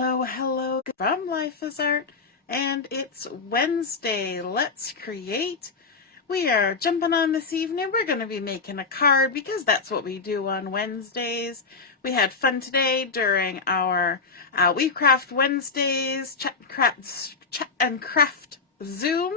Hello, hello from Life is Art, and it's Wednesday. Let's create. We are jumping on this evening. We're going to be making a card because that's what we do on Wednesdays. We had fun today during our We Craft Wednesdays chat and craft Zoom.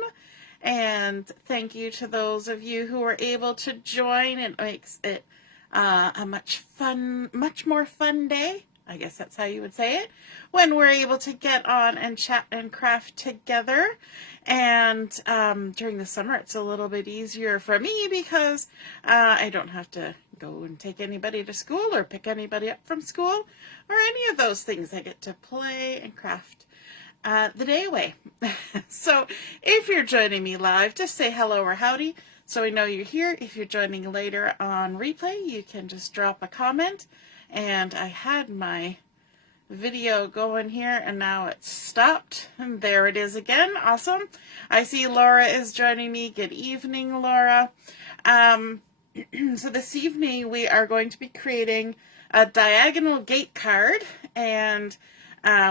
And thank you to those of you who were able to join. It makes it a much more fun day. I guess that's how you would say it, when we're able to get on and chat and craft together. And during the summer, it's a little bit easier for me because I don't have to go and take anybody to school or pick anybody up from school or any of those things. I get to play and craft the day away. So if you're joining me live, just say hello or howdy so we know you're here. If you're joining later on replay, you can just drop a comment. And I had my video going here and now it's stopped. And there it is again. Awesome. I see Laura is joining me. Good evening, Laura. So this evening we are going to be creating a diagonal gate card. And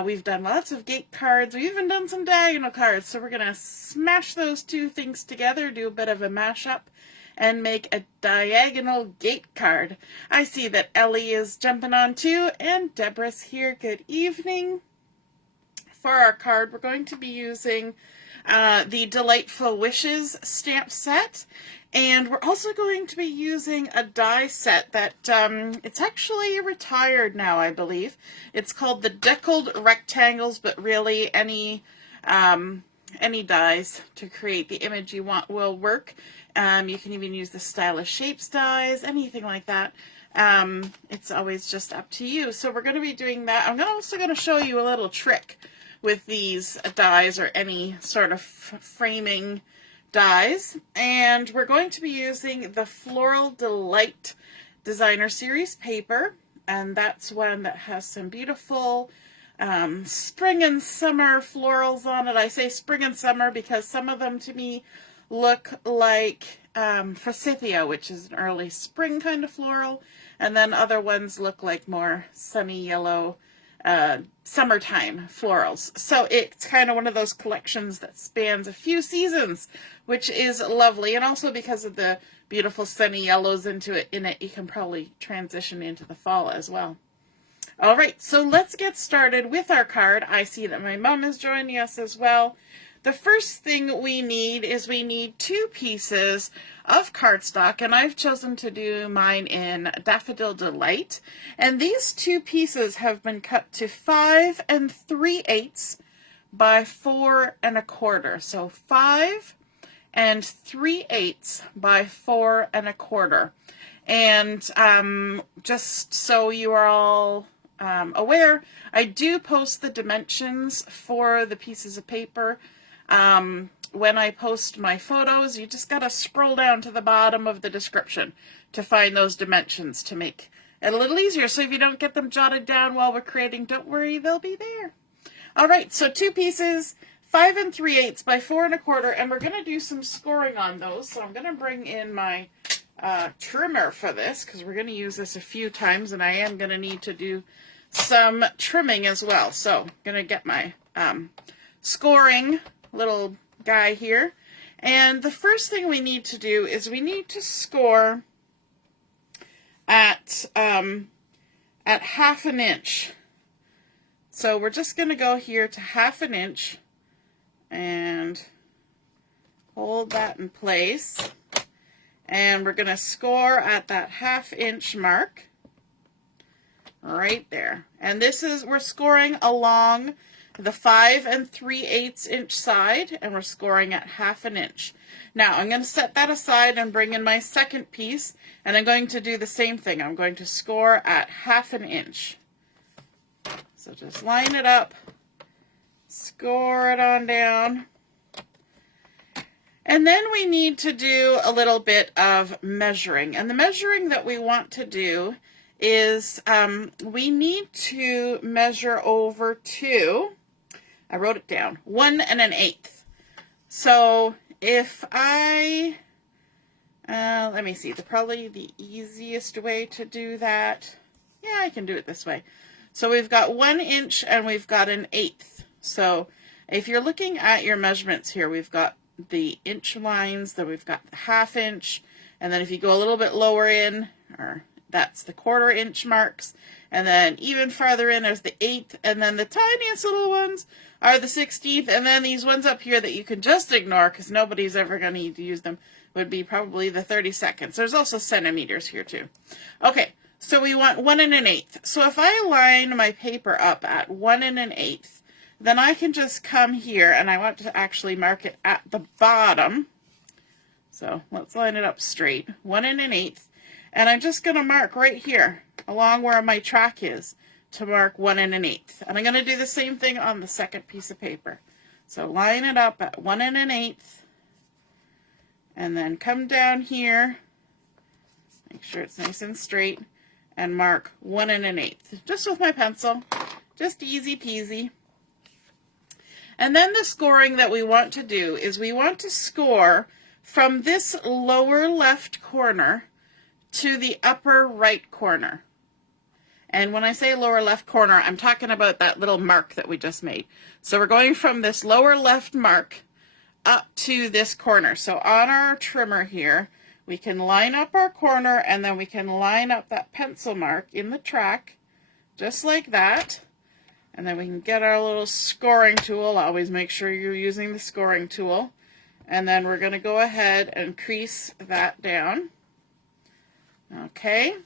we've done lots of gate cards. We've even done some diagonal cards. So we're going to smash those two things together, do a bit of a mashup, and make a diagonal gate card. I see that Ellie is jumping on too, and Deborah's here. Good evening. For our card, we're going to be using the Delightful Wishes stamp set, and we're also going to be using a die set that it's actually retired now, I believe. It's called the Deckled Rectangles, but really any dies to create the image you want will work. You can even use the Stylish Shapes dies, anything like that. It's always just up to you. So we're going to be doing that. I'm also going to show you a little trick with these dies or any sort of framing dies. And we're going to be using the Floral Delight Designer Series paper. And that's one that has some beautiful spring and summer florals on it. I say spring and summer because some of them to me look like Forsythia, which is an early spring kind of floral, and then other ones look like more sunny yellow summertime florals. So it's kind of one of those collections that spans a few seasons, which is lovely. And also because of the beautiful sunny yellows in it, you can probably transition into the fall as well. All right, so let's get started with our card. I see that my mom is joining us as well. The first thing we need is two pieces of cardstock, and I've chosen to do mine in Daffodil Delight. And these two pieces have been cut to 5 3/8 by 4 1/4. So 5 3/8 by 4 1/4. And just so you are all aware, I do post the dimensions for the pieces of paper. When I post my photos, you just gotta scroll down to the bottom of the description to find those dimensions to make it a little easier. So if you don't get them jotted down while we're creating, don't worry, they'll be there. All right, so two pieces, 5 3/8 by 4 1/4, and we're gonna do some scoring on those. So I'm gonna bring in my trimmer for this because we're gonna use this a few times, and I am gonna need to do some trimming as well. So I'm gonna get my scoring little guy here, and the first thing we need to do is we need to score at 1/2 inch. So we're just going to go here to 1/2 inch and hold that in place, and we're going to score at that 1/2 inch mark right there. And this is, we're scoring along the 5 3/8 inch side, and we're scoring at 1/2 inch. Now I'm going to set that aside and bring in my second piece, and I'm going to do the same thing. I'm going to score at 1/2 inch. So just line it up, score it on down, and then we need to do a little bit of measuring. And the measuring that we want to do is we need to measure over to, I wrote it down, 1 1/8. So if I, let me see, probably the easiest way to do that, yeah, I can do it this way. So we've got 1 inch and we've got 1/8. So if you're looking at your measurements here, we've got the inch lines, then we've got the 1/2 inch, and then if you go a little bit lower in, or that's the 1/4 inch marks, and then even farther in is the 1/8, and then the tiniest little ones are the 1/16, and then these ones up here that you can just ignore because nobody's ever going to need to use them would be probably the 32nds. There's also centimeters here too. Okay, so we want 1 1/8. So if I line my paper up at 1 1/8, then I can just come here, and I want to actually mark it at the bottom. So let's line it up straight, 1 1/8, and I'm just going to mark right here along where my track is to mark 1 1/8. And I'm going to do the same thing on the second piece of paper. So line it up at 1 1/8, and then come down here, make sure it's nice and straight, and mark 1 1/8, just with my pencil, just easy peasy. And then the scoring that we want to do is we want to score from this lower left corner to the upper right corner. And when I say lower left corner, I'm talking about that little mark that we just made. So we're going from this lower left mark up to this corner. So on our trimmer here, we can line up our corner, and then we can line up that pencil mark in the track, just like that. And then we can get our little scoring tool. Always make sure you're using the scoring tool. And then we're going to go ahead and crease that down. Okay.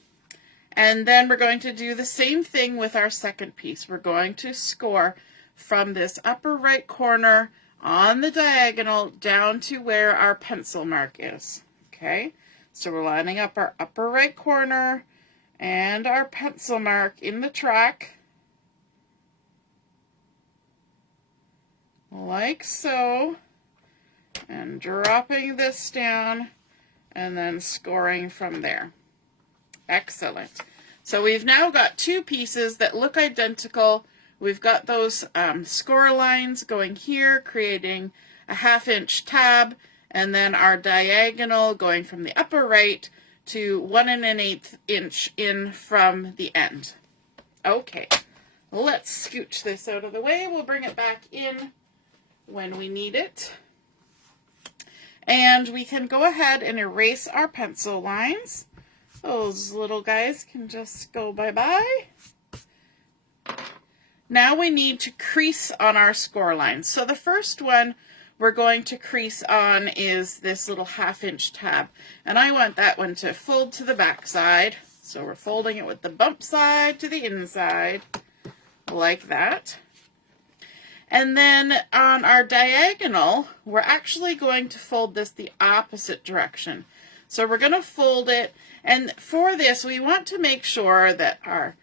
And then we're going to do the same thing with our second piece. We're going to score from this upper right corner on the diagonal down to where our pencil mark is. Okay. So we're lining up our upper right corner and our pencil mark in the track, like so, and dropping this down and then scoring from there. Excellent. So we've now got 2 pieces that look identical. We've got those score lines going here, creating a 1/2 inch tab, and then our diagonal going from the upper right to 1 1/8 inch in from the end. Okay, let's scooch this out of the way. We'll bring it back in when we need it. And we can go ahead and erase our pencil lines. Those little guys can just go bye-bye. Now we need to crease on our score lines. So the first one we're going to crease on is this little 1/2 inch tab. And I want that one to fold to the back side. So we're folding it with the bump side to the inside, like that. And then on our diagonal, we're actually going to fold this the opposite direction. So we're going to fold it, and for this we want to make sure that our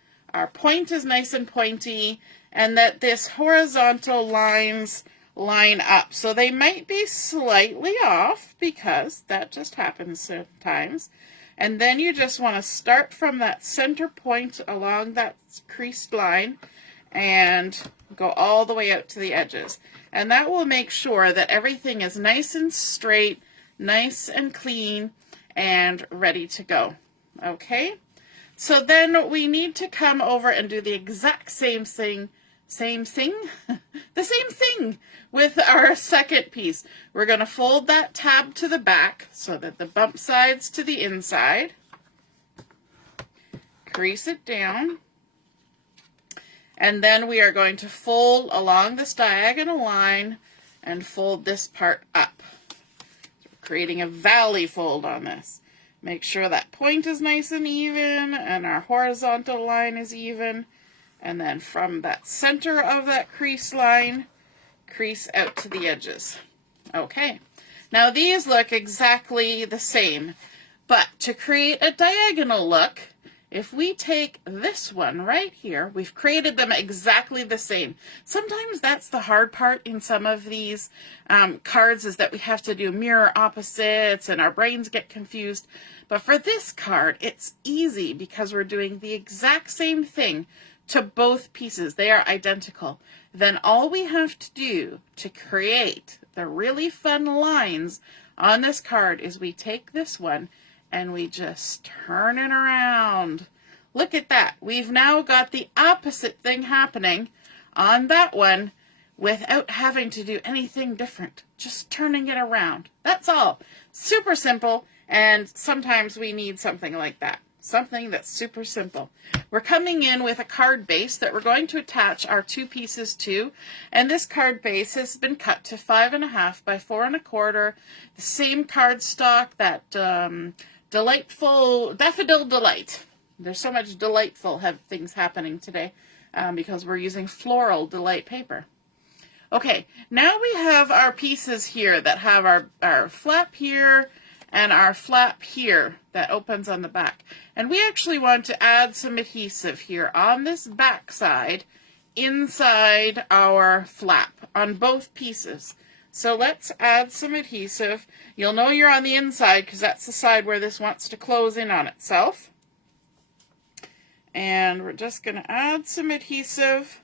point is nice and pointy and that this horizontal lines line up. So they might be slightly off because that just happens sometimes. And then you just want to start from that center point along that creased line and go all the way out to the edges. And that will make sure that everything is nice and straight, nice and clean, and ready to go. Okay? So then we need to come over and do the exact same thing, the same thing with our second piece. We're going to fold that tab to the back so that the bump side's to the inside. Crease it down. And then we are going to fold along this diagonal line and fold this part up. So we're creating a valley fold on this. Make sure that point is nice and even and our horizontal line is even. And then from that center of that crease line, crease out to the edges. Okay, now these look exactly the same, but to create a diagonal look, if we take this one right here, we've created them exactly the same. Sometimes that's the hard part in some of these cards, is that we have to do mirror opposites and our brains get confused. But for this card, it's easy because we're doing the exact same thing to both pieces. They are identical. Then all we have to do to create the really fun lines on this card is we take this one and we just turn it around Look at that. We've now got the opposite thing happening on that one without having to do anything different. Just turning it around. That's all. Super simple, and sometimes we need something like that. Something that's super simple. We're coming in with a card base that we're going to attach our 2 pieces to, and this card base has been cut to 5.5 by 4 1/4. The same cardstock, that delightful Daffodil Delight. There's so much delightful things happening today because we're using Floral Delight paper. Okay, now we have our pieces here that have our flap here and our flap here that opens on the back. And we actually want to add some adhesive here on this back side inside our flap on both pieces. So let's add some adhesive. You'll know you're on the inside because that's the side where this wants to close in on itself. And we're just going to add some adhesive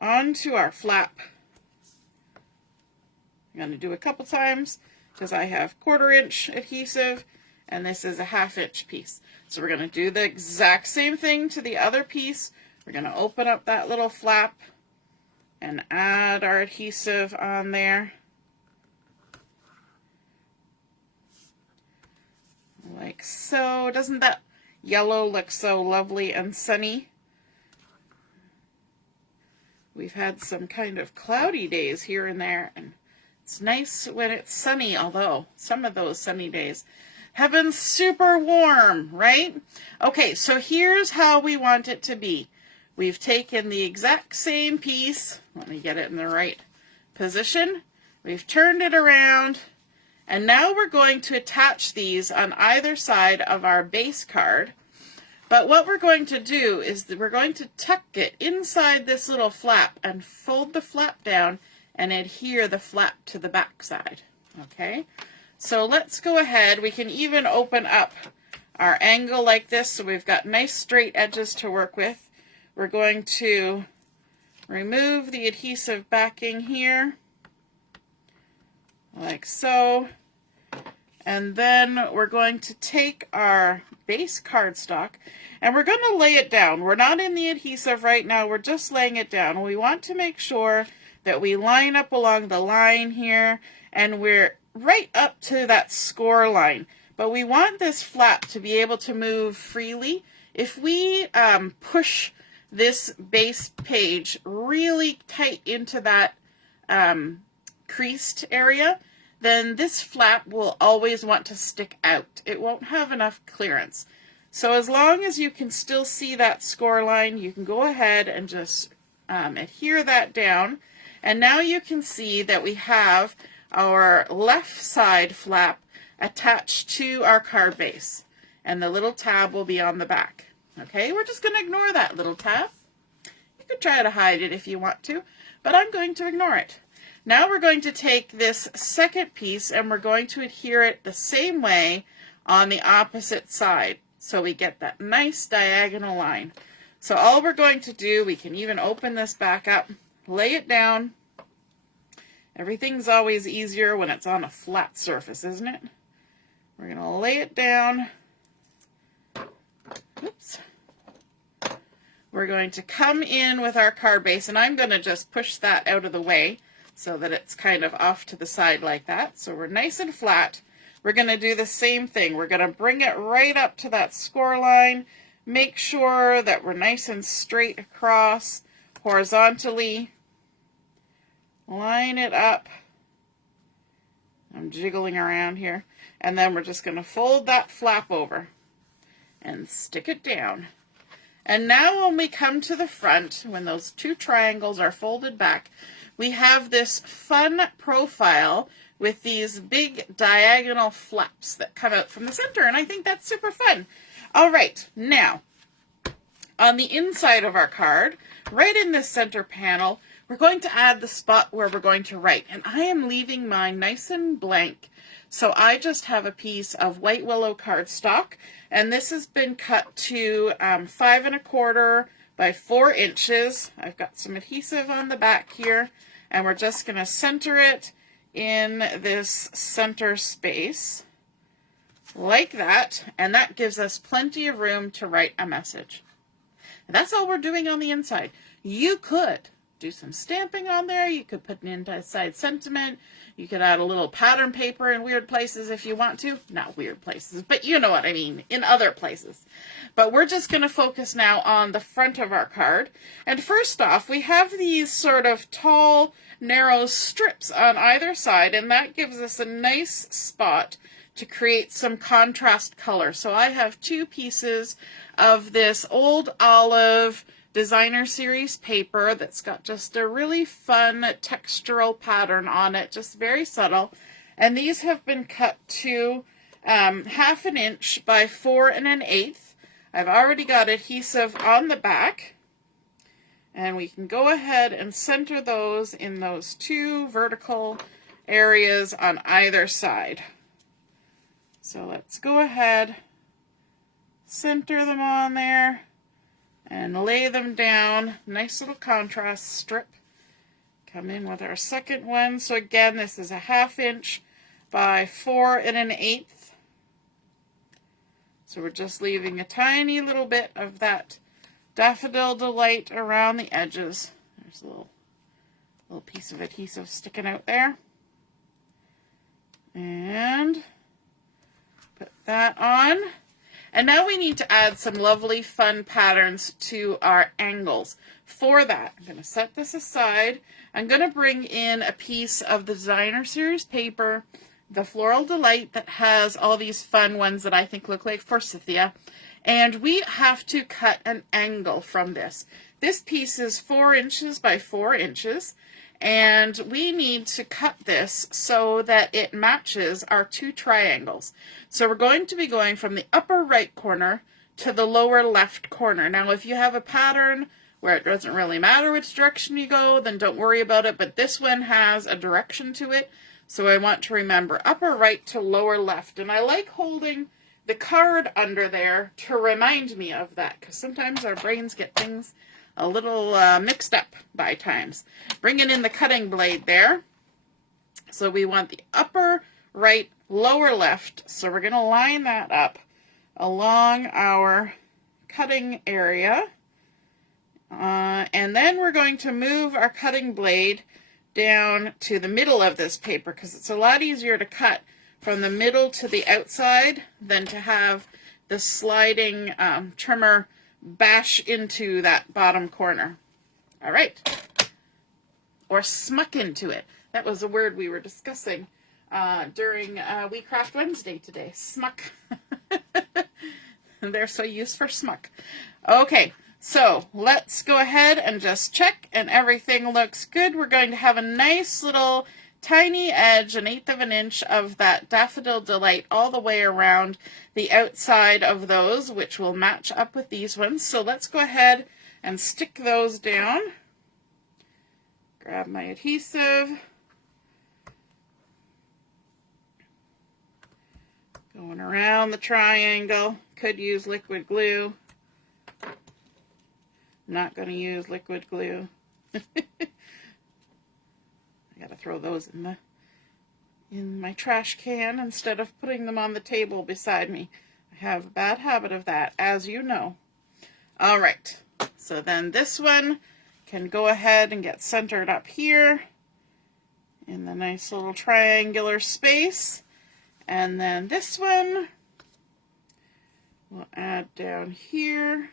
onto our flap. I'm going to do a couple times because I have 1/4 inch adhesive and this is a 1/2 inch piece. So we're going to do the exact same thing to the other piece. We're going to open up that little flap and add our adhesive on there. Like so. Doesn't that yellow look so lovely and sunny? We've had some kind of cloudy days here and there, and it's nice when it's sunny, although some of those sunny days have been super warm, right? Okay, so here's how we want it to be. We've taken the exact same piece. Let me get it in the right position. We've turned it around, and now we're going to attach these on either side of our base card. But what we're going to do is that we're going to tuck it inside this little flap and fold the flap down and adhere the flap to the back side. Okay, so let's go ahead. We can even open up our angle like this so we've got nice straight edges to work with. We're going to remove the adhesive backing here, like so. And then we're going to take our base cardstock and we're going to lay it down. We're not in the adhesive right now, we're just laying it down. We want to make sure that we line up along the line here and we're right up to that score line. But we want this flap to be able to move freely. If we push this base page really tight into that creased area, then this flap will always want to stick out. It won't have enough clearance. So as long as you can still see that score line, you can go ahead and just adhere that down. And now you can see that we have our left side flap attached to our card base. And the little tab will be on the back. Okay, we're just going to ignore that little tab. You could try to hide it if you want to, but I'm going to ignore it. Now we're going to take this second piece and we're going to adhere it the same way on the opposite side. So we get that nice diagonal line. So all we're going to do, we can even open this back up, lay it down. Everything's always easier when it's on a flat surface, isn't it? We're going to lay it down. Oops. We're going to come in with our card base, and I'm going to just push that out of the way so that it's kind of off to the side like that. So we're nice and flat. We're going to do the same thing. We're going to bring it right up to that score line. Make sure that we're nice and straight across horizontally. Line it up. I'm jiggling around here. And then we're just going to fold that flap over and stick it down. And now when we come to the front, when those 2 triangles are folded back, we have this fun profile with these big diagonal flaps that come out from the center, and I think that's super fun. All right, now, on the inside of our card, right in this center panel, we're going to add the spot where we're going to write, and I am leaving mine nice and blank. So I just have a piece of white willow cardstock, and this has been cut to 5 1/4 by 4 inches. I've got some adhesive on the back here, and we're just going to center it in this center space. like that, and that gives us plenty of room to write a message. And that's all we're doing on the inside. You could do some stamping on there. You could put an inside sentiment. You could add a little pattern paper in weird places if you want to. Not weird places, but you know what I mean, in other places. But we're just going to focus now on the front of our card. And first off, we have these sort of tall, narrow strips on either side, and that gives us a nice spot to create some contrast color. So I have two pieces of this old olive designer series paper that's got just a really fun textural pattern on it, just very subtle. And these have been cut to 1/2 inch by 4 1/8. I've already got adhesive on the back, and we can go ahead and center those in those two vertical areas on either side. So let's go ahead, center them on there, and lay them down. Nice little contrast strip. Come in with our second one. So again, this is a 1/2 inch by 4 1/8. So we're just leaving a tiny little bit of that Daffodil Delight around the edges. There's a little piece of adhesive sticking out there. And put that on. And now we need to add some lovely fun patterns to our angles. For that, I'm going to set this aside. I'm going to bring in a piece of the designer series paper, the Floral Delight, that has all these fun ones that I think look like forsythia. And we have to cut an angle from this. This piece is 4 inches by 4 inches. And we need to cut this so that it matches our two triangles. So we're going to be going from the upper right corner to the lower left corner. Now, if you have a pattern where it doesn't really matter which direction you go, then don't worry about it. But this one has a direction to it. So I want to remember upper right to lower left. And I like holding the card under there to remind me of that, because sometimes our brains get things a little mixed up by times. Bringing in the cutting blade there. So we want the upper right, lower left. So we're going to line that up along our cutting area. And then we're going to move our cutting blade down to the middle of this paper, because it's a lot easier to cut from the middle to the outside than to have the sliding trimmer bash into that bottom corner. All right. Or smuck into it. That was a word we were discussing during We Craft Wednesday today. Smuck. They're so used for smuck. Okay, so let's go ahead and just check, and everything looks good. We're going to have a nice little tiny edge, 1/8 of an inch of that Daffodil Delight all the way around the outside of those, which will match up with these ones. So let's go ahead and stick those down. Grab my adhesive. Going around the triangle. Could use liquid glue. I'm not going to use liquid glue. I gotta throw those in my trash can instead of putting them on the table beside me. I have a bad habit of that, as you know. All right, so then this one can go ahead and get centered up here in the nice little triangular space. And then this one we'll add down here.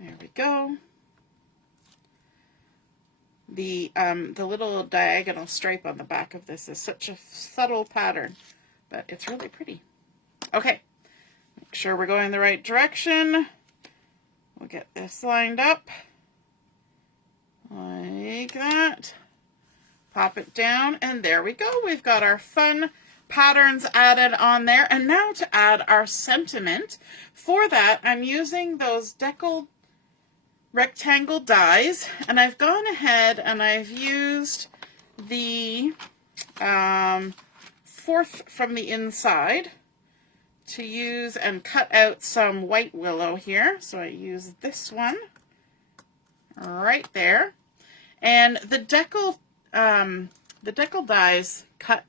There we go. The little diagonal stripe on the back of this is such a subtle pattern, but it's really pretty. Okay, make sure we're going the right direction. We'll get this lined up like that. Pop it down, and there we go. We've got our fun patterns added on there. And now to add our sentiment. For that, I'm using those Deckled Rectangle Dies, and I've gone ahead and I've used the 4th from the inside to use and cut out some white willow here. So I use this one right there. And the Deckled Dies cut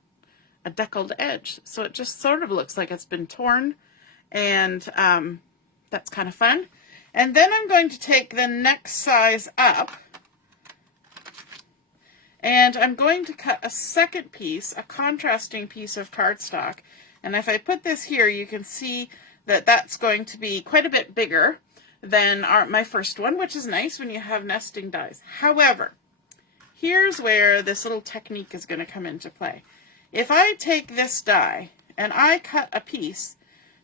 a deckled edge, so it just sort of looks like it's been torn, and that's kind of fun. And then I'm going to take the next size up, and I'm going to cut a second piece, a contrasting piece of cardstock. And if I put this here, you can see that that's going to be quite a bit bigger than my first one, which is nice when you have nesting dies. However, here's where this little technique is going to come into play. If I take this die and I cut a piece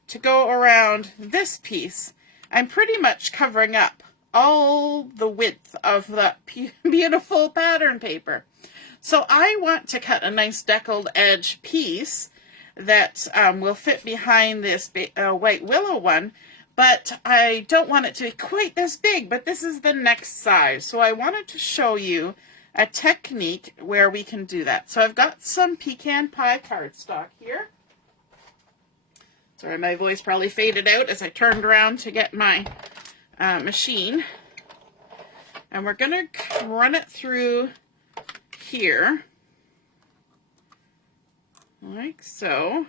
to go around this piece, I'm pretty much covering up all the width of that beautiful pattern paper. So I want to cut a nice deckled edge piece that will fit behind this white willow one, but I don't want it to be quite this big, but this is the next size. So I wanted to show you a technique where we can do that. So I've got some Pecan Pie cardstock here. Sorry, my voice probably faded out as I turned around to get my machine. And we're going to run it through here, like so.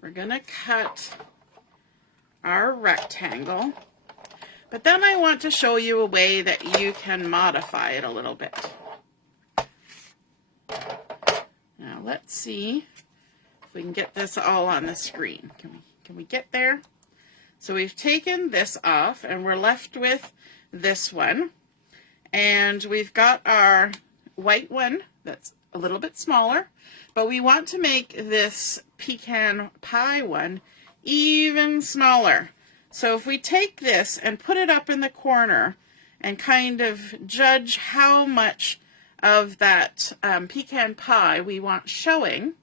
We're going to cut our rectangle, but then I want to show you a way that you can modify it a little bit. Now let's see if we can get this all on the screen. Can we get there? So we've taken this off and we're left with this one, and we've got our white one that's a little bit smaller, but we want to make this Pecan Pie one even smaller. So if we take this and put it up in the corner and kind of judge how much of that pecan pie we want showing.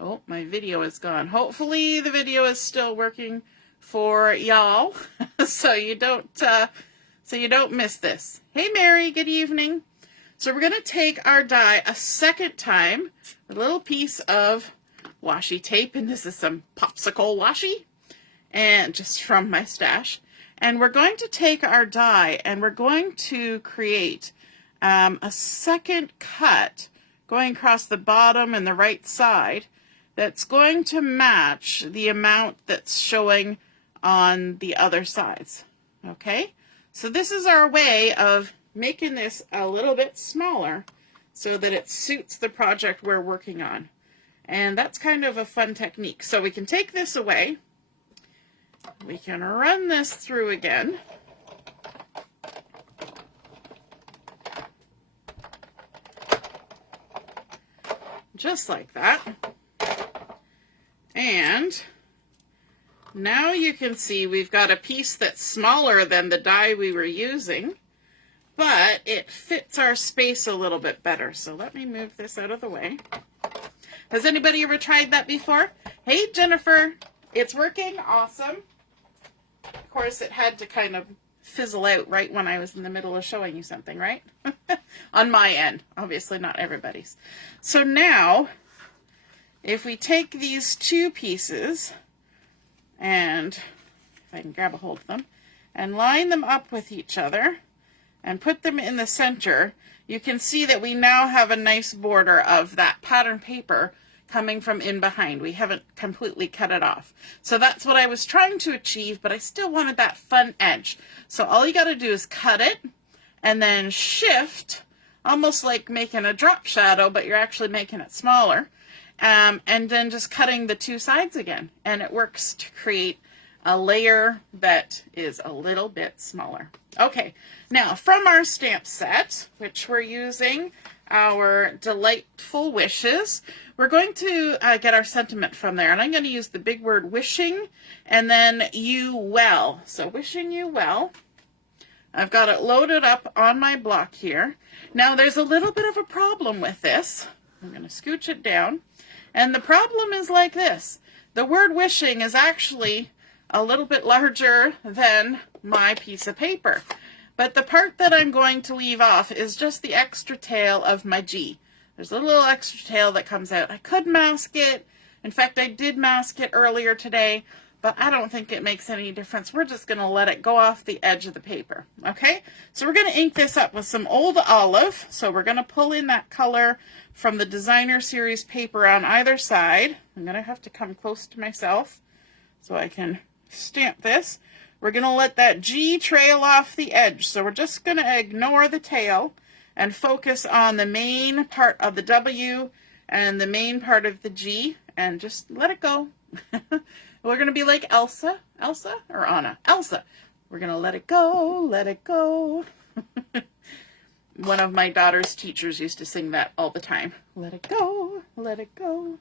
Oh, my video is gone. Hopefully the video is still working for y'all so you don't miss this. Hey Mary, good evening. So we're going to take our die a second time, a little piece of washi tape, and this is some popsicle washi, and just from my stash. And we're going to take our die and we're going to create a second cut going across the bottom and the right side that's going to match the amount that's showing on the other sides. Okay, so this is our way of making this a little bit smaller so that it suits the project we're working on. And that's kind of a fun technique. So we can take this away. We can run this through again. Just like that. And now you can see we've got a piece that's smaller than the die we were using, but it fits our space a little bit better. So let me move this out of the way. Has anybody ever tried that before? Hey, Jennifer, it's working. Awesome. Of course, it had to kind of fizzle out right when I was in the middle of showing you something, right? On my end, obviously not everybody's. So now, if we take these two pieces, and if I can grab a hold of them, and line them up with each other, and put them in the center, you can see that we now have a nice border of that pattern paper coming from in behind. We haven't completely cut it off. So that's what I was trying to achieve, but I still wanted that fun edge. So all you got to do is cut it and then shift, almost like making a drop shadow, but you're actually making it smaller. And then just cutting the two sides again. And it works to create a layer that is a little bit smaller. Okay, now from our stamp set, which we're using our Delightful Wishes, we're going to get our sentiment from there. And I'm going to use the big word wishing and then you well. So wishing you well. I've got it loaded up on my block here. Now there's a little bit of a problem with this. I'm going to scooch it down. And the problem is like this. The word wishing is actually a little bit larger than my piece of paper. But the part that I'm going to leave off is just the extra tail of my G. There's a little extra tail that comes out. I could mask it. In fact, I did mask it earlier today, but I don't think it makes any difference. We're just going to let it go off the edge of the paper. Okay, so we're going to ink this up with some Old Olive. So we're going to pull in that color from the Designer Series paper on either side. I'm going to have to come close to myself so I can stamp this. We're going to let that G trail off the edge. So we're just going to ignore the tail and focus on the main part of the W and the main part of the G and just let it go. We're going to be like Elsa or Anna? Elsa. We're going to let it go, let it go. One of my daughter's teachers used to sing that all the time. Let it go, let it go.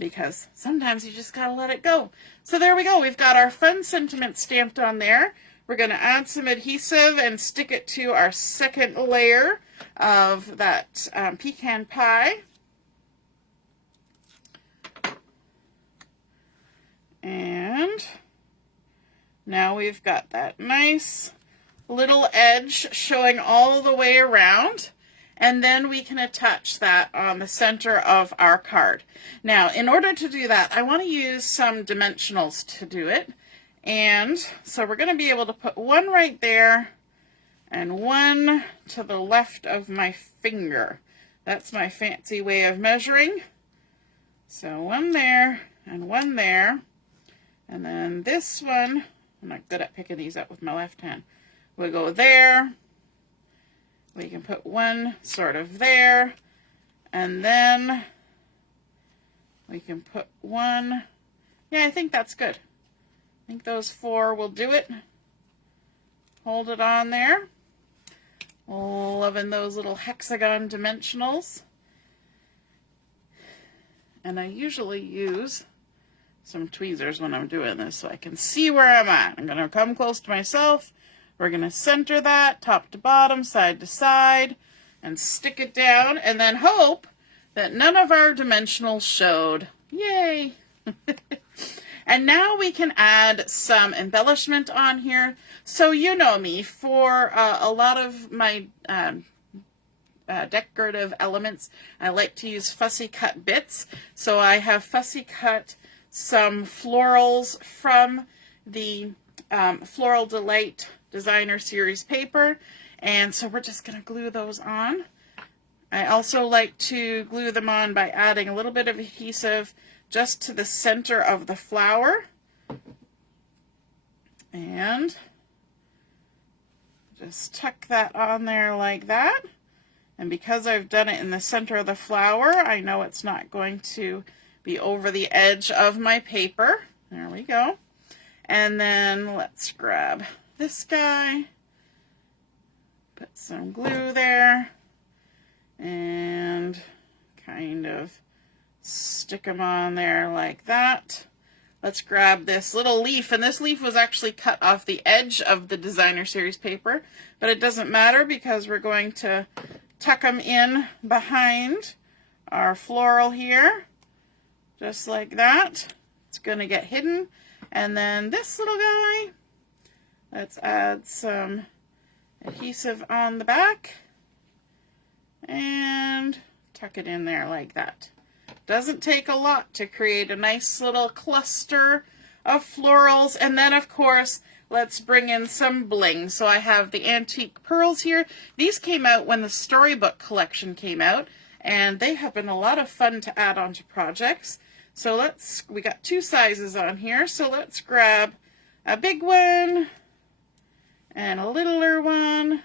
Because sometimes you just got to let it go. So there we go. We've got our fun sentiment stamped on there. We're going to add some adhesive and stick it to our second layer of that Pecan Pie. And now we've got that nice little edge showing all the way around. And then we can attach that on the center of our card. Now, in order to do that, I want to use some dimensionals to do it. And so we're going to be able to put one right there and one to the left of my finger. That's my fancy way of measuring. So one there and one there. And then this one, I'm not good at picking these up with my left hand. We'll go there. We can put one sort of there. And then we can put one. Yeah, I think that's good. I think those four will do it. Hold it on there. Loving those little hexagon dimensionals. And I usually use some tweezers when I'm doing this so I can see where I'm at. I'm going to come close to myself. We're going to center that top to bottom, side to side, and stick it down, and then hope that none of our dimensionals showed. Yay! And now we can add some embellishment on here. So you know me, for a lot of my decorative elements, I like to use fussy cut bits. So I have fussy cut some florals from the Floral Delight Designer Series paper, and so we're just going to glue those on. I also like to glue them on by adding a little bit of adhesive just to the center of the flower, and just tuck that on there like that. And because I've done it in the center of the flower, I know it's not going to be over the edge of my paper. There we go. And then let's grab this guy, put some glue there, and kind of stick them on there like that. Let's grab this little leaf, and this leaf was actually cut off the edge of the Designer Series paper, but it doesn't matter because we're going to tuck them in behind our floral here, just like that. It's going to get hidden. And then this little guy, let's add some adhesive on the back and tuck it in there like that. Doesn't take a lot to create a nice little cluster of florals. And then, of course, let's bring in some bling. So I have the antique pearls here. These came out when the storybook collection came out, and they have been a lot of fun to add onto projects. So we got two sizes on here, so let's grab a big one and a littler one,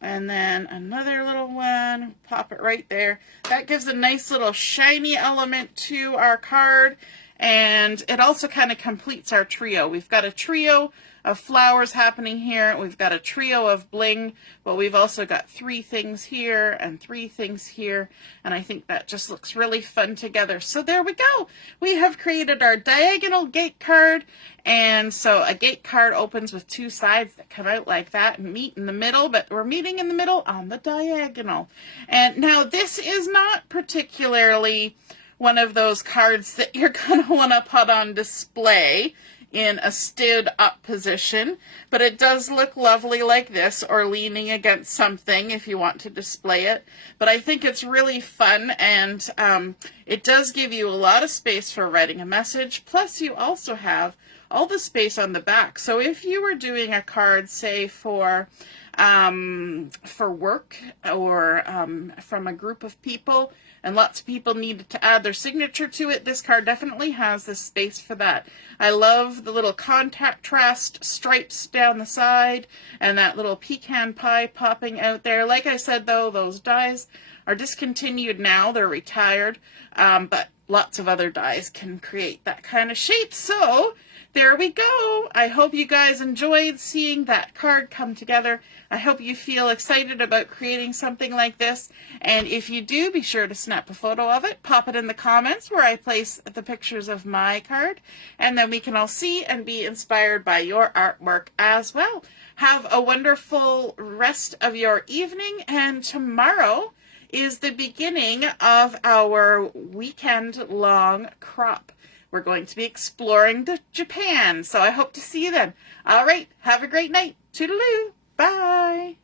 and then another little one. Pop it right there. That gives a nice little shiny element to our card, and it also kind of completes our trio. We've got a trio of flowers happening here. We've got a trio of bling, but we've also got 3 things here and 3 things here, and I think that just looks really fun together. So there we go. We have created our diagonal gate card, and so a gate card opens with 2 sides that come out like that and meet in the middle, but we're meeting in the middle on the diagonal. And now this is not particularly one of those cards that you're going to want to put on display in a stood up position, but it does look lovely like this, or leaning against something if you want to display it. But I think it's really fun, and it does give you a lot of space for writing a message, plus you also have all the space on the back. So if you were doing a card, say for work, or from a group of people, and lots of people needed to add their signature to it, this card definitely has the space for that. I love the little contrast stripes down the side, and that little pecan pie popping out there. Like I said, though, those dies are discontinued now. They're retired, but lots of other dies can create that kind of shape. So there we go. I hope you guys enjoyed seeing that card come together. I hope you feel excited about creating something like this. And if you do, be sure to snap a photo of it, pop it in the comments where I place the pictures of my card, and then we can all see and be inspired by your artwork as well. Have a wonderful rest of your evening, and tomorrow is the beginning of our weekend-long crop. We're going to be exploring Japan, so I hope to see you then. All right, have a great night. Toodaloo. Bye.